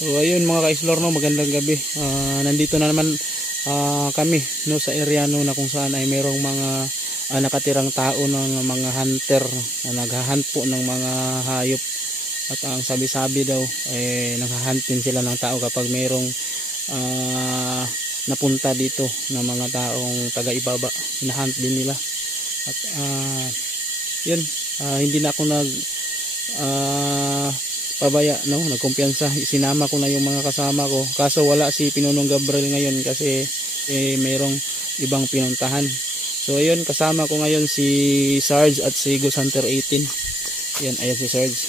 So ayun mga ka-explore, no, magandang gabi. Nandito na naman kami, no, sa area, no, na kung saan ay merong mga nakatirang tao ng mga hunter na naghahunt po ng mga hayop. At ang sabi-sabi daw ay naghahunt din sila ng tao kapag merong napunta dito na mga taong taga-ibaba. Hinahunt din nila. At yun, hindi na ako pabaya, no, nagkumpiyansa. Sinama ko na yung mga kasama ko, kaso wala si Pinunong Gabriel ngayon kasi mayroong ibang pinuntahan. So ayun, kasama ko ngayon si Sarge at si Ghost Hunter 18. Yan, ayan si Sarge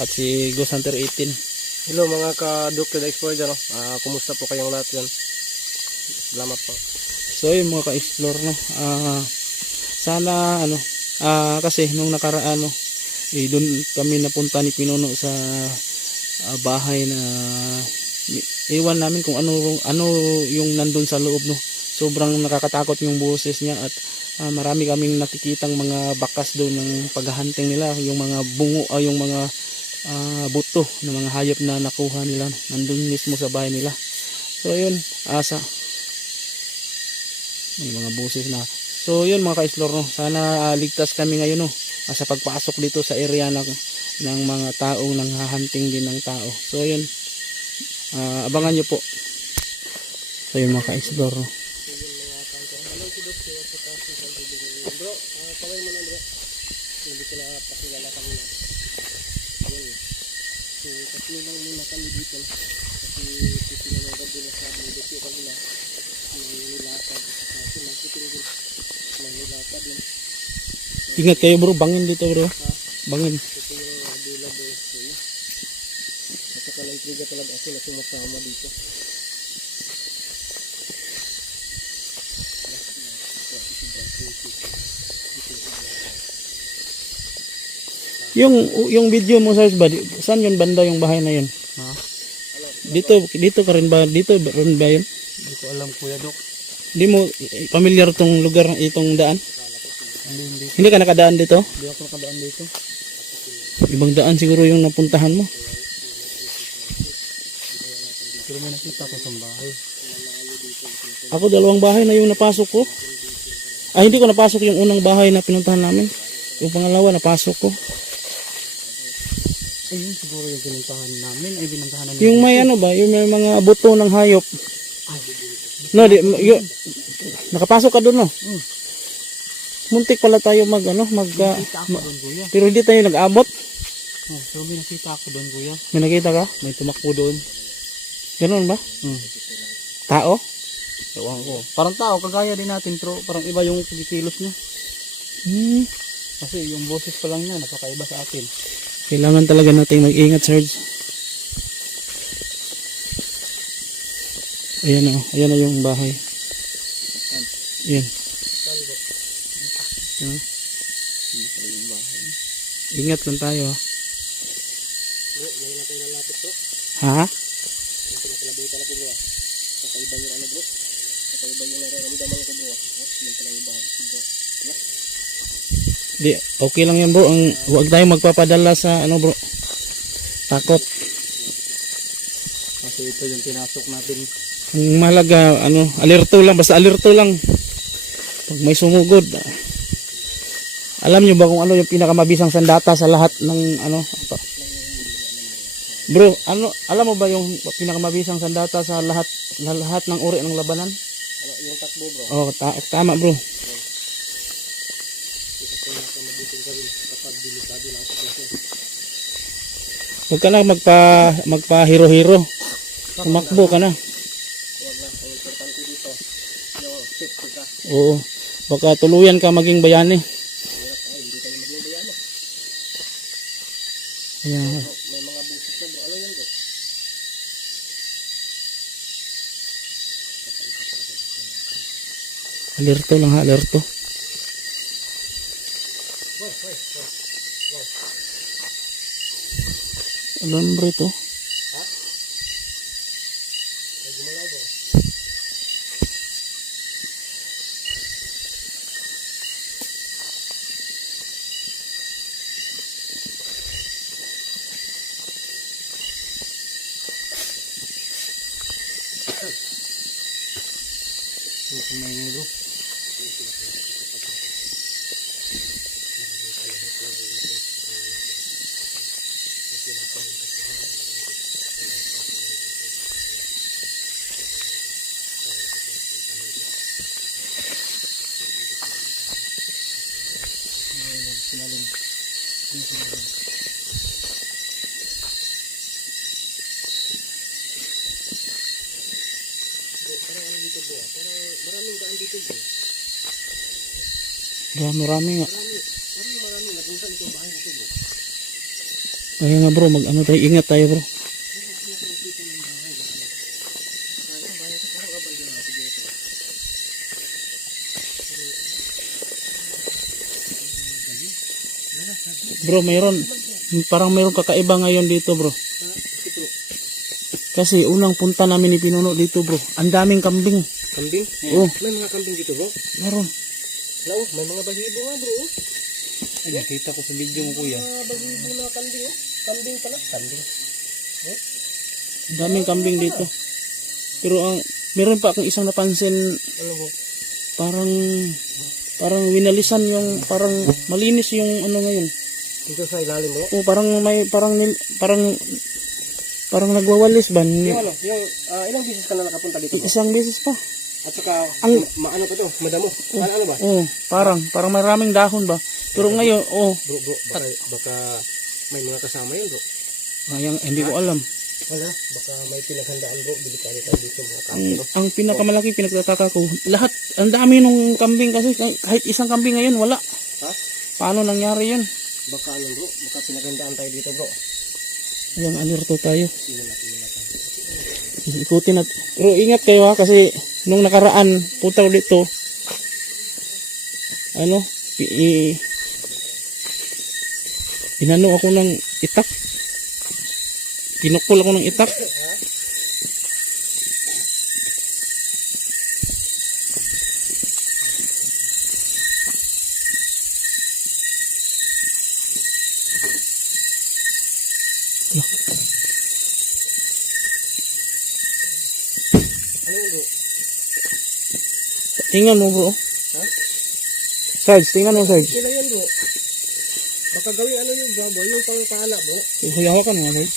at si Ghost Hunter 18. Hello mga ka-Dr. Explorer, no? Kumusta po kayong lahat yan? Salamat po. So ayun mga ka-explore, no, sana ano, kasi nung nakaraan, no, doon kami napunta ni Pinuno sa bahay na iwan namin kung ano yung nandun sa loob, no. Sobrang nakakatakot yung boses niya at marami kaming nakikitang mga bakas doon ng paghahunting nila, yung mga bungo, yung mga buto ng mga hayop na nakuha nila nandun mismo sa bahay nila. So yun, may mga boses na. So yun mga ka-explore, no, sana ligtas kami ngayon, no, sa pagpasok dito sa area ng mga taong nanghahunting din ng tao. So yun, abangan nyo po. So yun mga ka-explore, no. Bro, kaway mo na bro. Hindi ko na pakilala kami na. Ayun. So, tatlo lang muna kami dito. Kasi Pinunong Gabriel na sabi ng dito kanila. May nilakad. Kasi magkiting din. May nilakad din. Ingat kayo bro, bangin dito bro. Bangin. Ito yung available. So, yun. At saka na-intriga talaga ako na sumasama dito. Yung video mo, Sarge, ba, saan yun banda yung bahay na yun? Ha? Dito ka rin ba? Dito rin ba yun? Hindi ko alam Kuya Dok. Hindi mo familiar tong lugar, itong daan? Hindi. Hindi ka nakadaan dito? Hindi ako nakadaan dito. Ibang daan siguro yung napuntahan mo. Pero may nakita ko sa bahay. Ako dalawang bahay na yung napasok ko. Hindi ko napasok yung unang bahay na pinuntahan namin. Yung pangalawa napasok ko. Ayun siguro yung pinuntahan namin. Ay binuntahan namin. Yung may ano ba, yung may mga buto ng hayop. No, nakapasok ka doon, no? Muntik pala tayo Nakita ako doon Kuya. pero hindi tayo nag-abot. So may nakita ako doon Kuya. May nakita ka? May tumakbo doon. Ganoon ba? Tao? Ewan ko. Parang tao, kagaya din natin pero parang iba yung kilos niya. Kasi yung boses pa lang niya, nakakaiba sa akin. Kailangan talaga natin mag-ingat, Sarge. Ayan o, ayan na yung bahay. Ayan. Ingat lang tayo. May na tayo nalapit bro. Ha? Yung pinakalabutan ako bro. Kakaiba yung ano bro. Kakaiba yung nararamdaman ko bro. Yung pala yung bahay bro. Di, okay lang yan bro. Huwag tayo magpapadala sa ano bro. Takot. Kasi ito yung pinasok natin. Ang mahalaga, alerto lang. Basta alerto lang. Pag may sumugod. Alam nyo ba kung ano yung pinakamabisang sandata sa lahat ng bro, alam mo ba yung pinakamabisang sandata sa lahat ng uri ng labanan? Yung takbo bro. Oh, tama bro. Huwag ka na magpa-hero-hero. Tumakbo ka na. Huwag na. Ang importante dito. Yung safety ka. Oo. Baka tuluyan ka maging bayani. Hindi tayo maging bayano. Ayan. May mga busit na bro. Ano yan bro? Alerto lang ha, alerto. Alambre to. Ha? May gumalaw bro. May bro. Parang ano dito bro, parang maraming daan dito bro. Marami nga. Marami, nagunsan itong bahay na ito bro. Kaya nga bro, mag-ano tayo, ingat tayo bro. Bro, parang mayroon kakaiba ngayon dito bro. Kasi unang punta namin ni Pinuno dito bro, ang daming kambing. Kambing? Oh, May mga kambing dito bro. meron. Lao, may mga balibo nga bro. Ay, nakita ko sa video mo kuya. Mga balibo na kambing oh. Kambing pala. Kambing. Ang daming kambing dito. Pero meron pa akong isang napansin, Ano bro? parang winalisan yung, parang malinis yung ano ngayon. Dito sa ilalim bro. Oh, parang nagwawalis ba? Yung ano, yung ilang beses ka na nakapunta dito bro? Isang beses pa. At saka, maano pa to, madamo. Oh. Ano ba? Oh, parang maraming dahon ba? Pero ngayon, Bro, baka may mga kasama yun bro. hindi ko alam. Wala, baka may pinaghandaan bro. Delikado tayo dito mga kambing. Ang pinakamalaki pinagtataka ko, lahat, ang dami nung kambing kasi kahit isang kambing ngayon, wala. Ha? Paano nangyari yun? Baka ano bro, baka pinaghandaan tayo dito bro. Ayan, alerto tayo. Tingnan natin. Ikutin natin. Pero ingat kayo ha, kasi nung nakaraan, punta ko dito, inano ako ng itak. Pinukol ako ng itak. Ano yun bro? Tingnan mo bro. Ha? Sarge, tingnan mo Sarge. Sila yan bro. Baka gawin ano yung baboy, yung pangpala bro. Huyahawakan nga Sarge.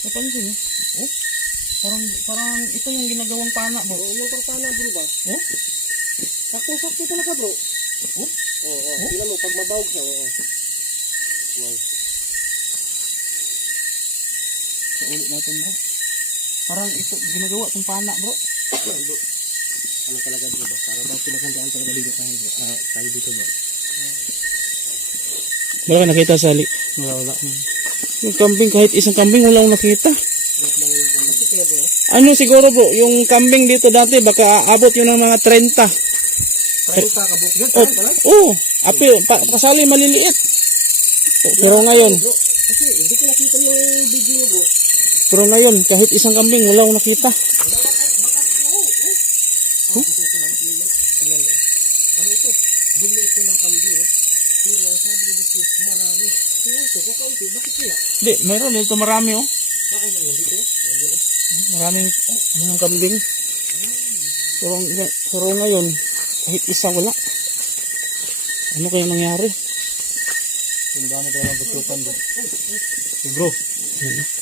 Napansin eh. Oh? Parang ito yung ginagawang pana bro. Oo, yung pangpala bro ba? Oh? Sakto-sakto talaga bro. Oh? Oo, tingnan mo, pag mabawag siya, oo. Wow. Sa ulit natin bro. Parang ito ginagawa itong pana bro. Bro, ano talaga bro ba? Para bang pinaghandaan talaga dito tayo dito bro. Wala ka nakita sa wala. Yung kambing, kahit isang kambing wala akong nakita. Kasi kaya bro, Ano siguro bro, yung kambing dito dati baka aabot yun ng mga 30. 30 kabuk yun, Oh, talaga? oh, kasali maliliit. Pero ngayon, Bro, kasi hindi ko nakita yung video niyo bro. kahit isang kambing wala akong nakita. Ano ito? Dumi ito ng kambing eh. Pero ang sabi ko dito, marami. Ito, kakaunti, bakit kaya? Hindi, mayroon dito marami oh. Bakit lang dito? Maraming kambing. Pero ngayon, kahit isa wala. Ano kaya nangyari? Yung dami talaga bututan bro. Hey bro,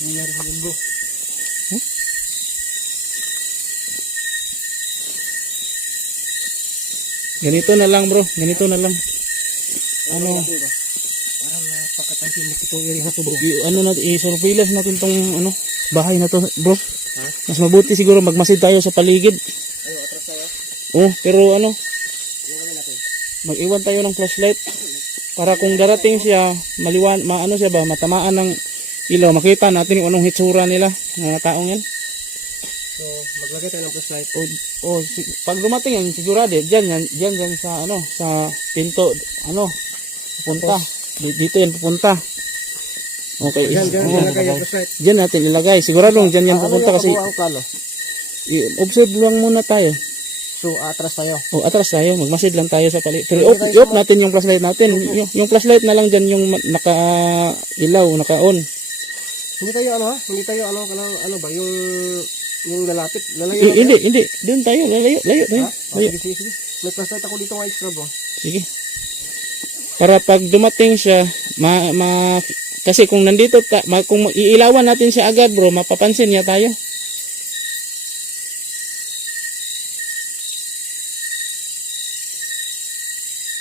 nangyari sa bro. Ganito na lang bro, ganito na lang. Ano, Parang napakatansin mo itong area na to bro. ano natin, i-surveillance natin tong bahay na to bro. Ha? Mas mabuti siguro magmasid tayo sa paligid. Ayo, atras tayo. Oh, pero Yung gawin natin. mag-iwan tayo ng flashlight para kung darating siya, matamaan ng ilaw, makita natin kung anong hitsura nila, mga taong yan. So, maglagay tayo ng flashlight. Pag dumating yan, sigurado, diyan sa pinto, pupunta. Dito yan pupunta. Okay. Diyan ilagay yung flashlight. Diyan natin ilagay. Siguradong diyan yan pupunta kasi observe lang muna tayo. So, atras tayo. Atras tayo, magmasid lang tayo sa paligid. Pero i-off natin yung flashlight natin. Yung flashlight na lang diyan yung naka-ilaw, naka-on. Hindi tayo ano ba, yung yung lalapit. Lalayo na Hindi, hindi. Doon tayo. Layo tayo. Ha? Oh, Layo. sige, sige, sige. May flashlight ako dito nga extra bro. Sige. Para pag dumating siya, kasi kung nandito, kung iilawan natin siya agad bro, mapapansin niya tayo.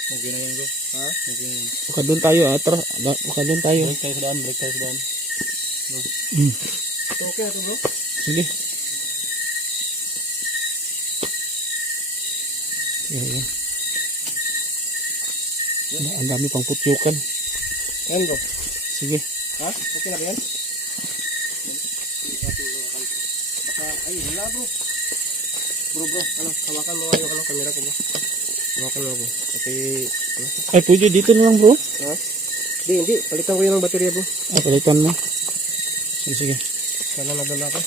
Okay na yan bro. Ha? Okay na yan. Baka doon tayo, baka doon tayo. Break tayo sa daan, break tayo sa daan. Mm. Okay na to bro. Sige. Yan. Ang dami pang putyukan. Yan bro. Sige. Ha? Okay na ba yan? Baka, ay wala bro. Bro, ano, hawakan mo yung ano, camera ko bro. Hawakan mo bro. Pati, ano? Ay, pwede dito na lang bro. Ha? Hindi. Palitan ko yun ng baterya bro. Ah, palitan mo. Sige. Sana nadala ko.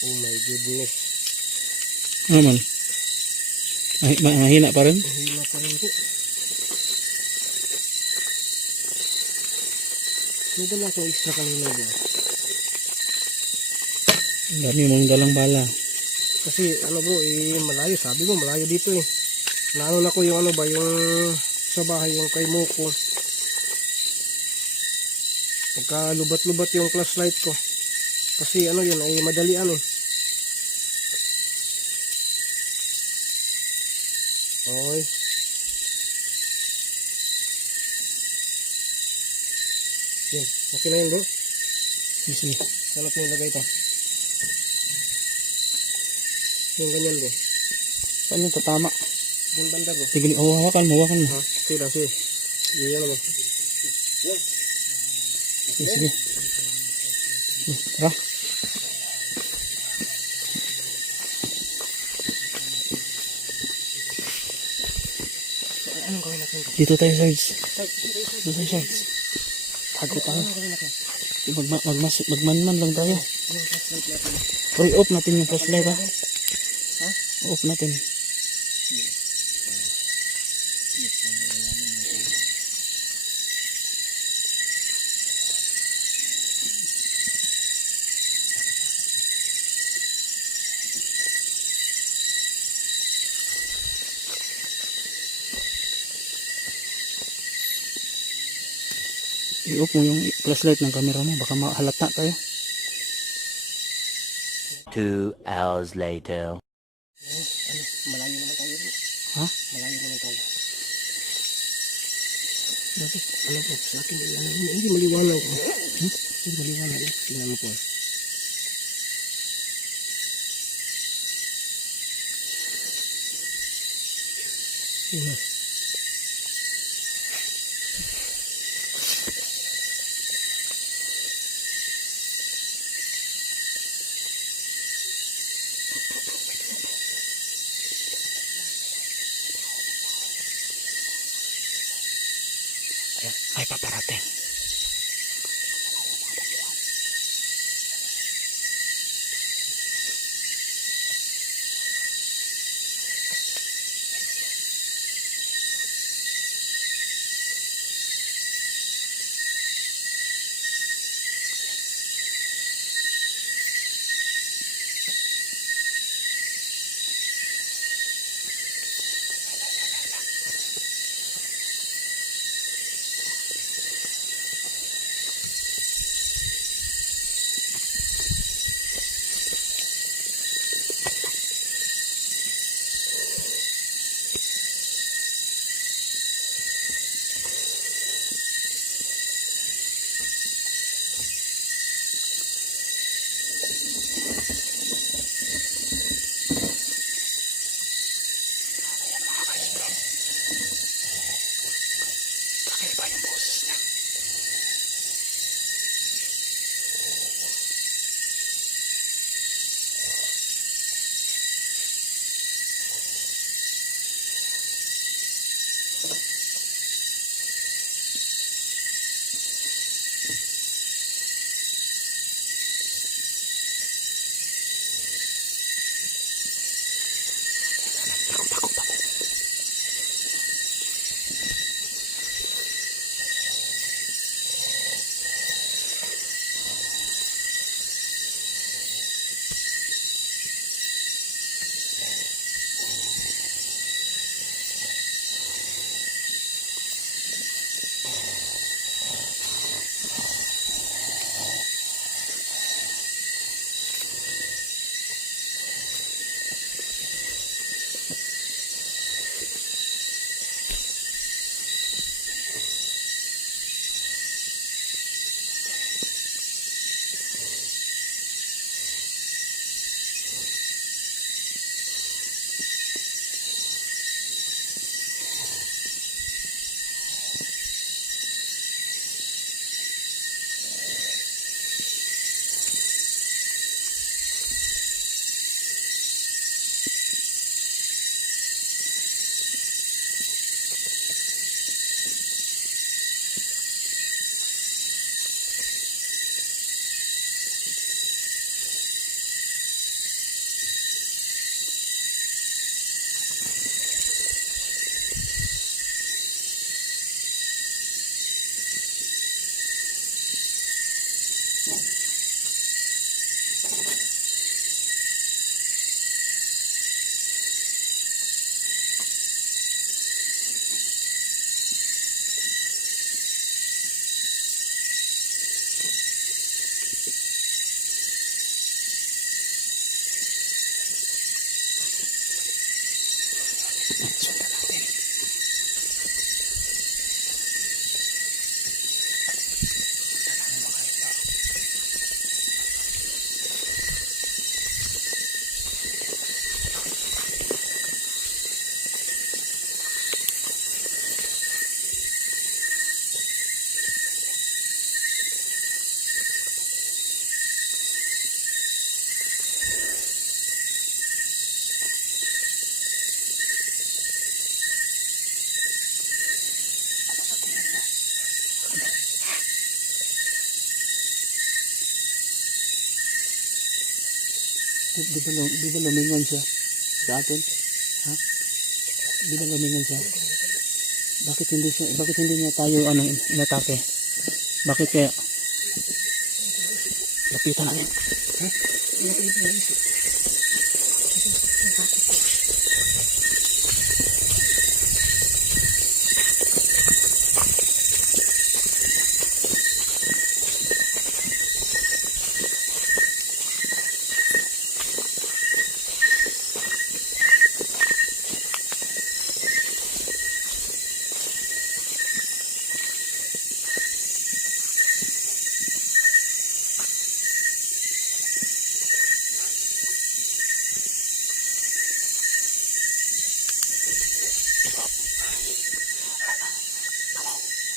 Oh my goodness. Ano man? Mahina pa rin? Mahina pa rin po. Nadala ko extra kanina bro. Ang dami mong dalang bala. Kasi ano bro, malayo. Sabi mo, malayo dito eh. Naano na ko yung ano ba, yung sa bahay, yung kay Moko. Nagkalubat-lubat yung flashlight ko. Kasi ano yun, ay madalian eh. Okay. Yan, okay na yun bro. Sige. Saan natin ilagay ito? Yung ganyan bro. Saan yung tatama? Yung banda bro. Sige, hawakan mo. Ha? Sige. Iyan naman. Sige. Tara. Anong gawin natin bro? Dito tayo, Sarge. Dito tayo, Sarge. Tago tayo. Magmanman lang tayo. Anong flashlight natin? Hurry, off natin yung flashlight ha. Ha? Off natin. I-off mo yung flashlight ng camera mo. Baka mahalata tayo. 2 hours later. Malayo naman tayo bro. Ha? Malayo naman tayo. Dapat, ano po, sa akin, hindi maliwanag ko. Hindi maliwanag. Tingnan mo po. Yan. Ayan, may paparating. Di ba lumingon siya sa atin? Ha? Di ba lumingon siya? Bakit hindi niya tayo inatake? Bakit kaya? Lapitan natin.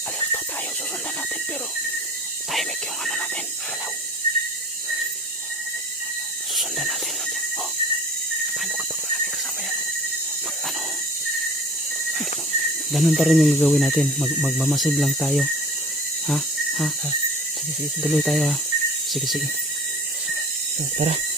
Alerto tayo, susundan natin pero tahimik yung natin. Hello. Susundan natin. Oh. Paano kapag marami kasama yan? Ganun pa rin yung gagawin natin. Magmamasid lang tayo. Ha? Sige. Tuloy tayo ha. Sige. Tara.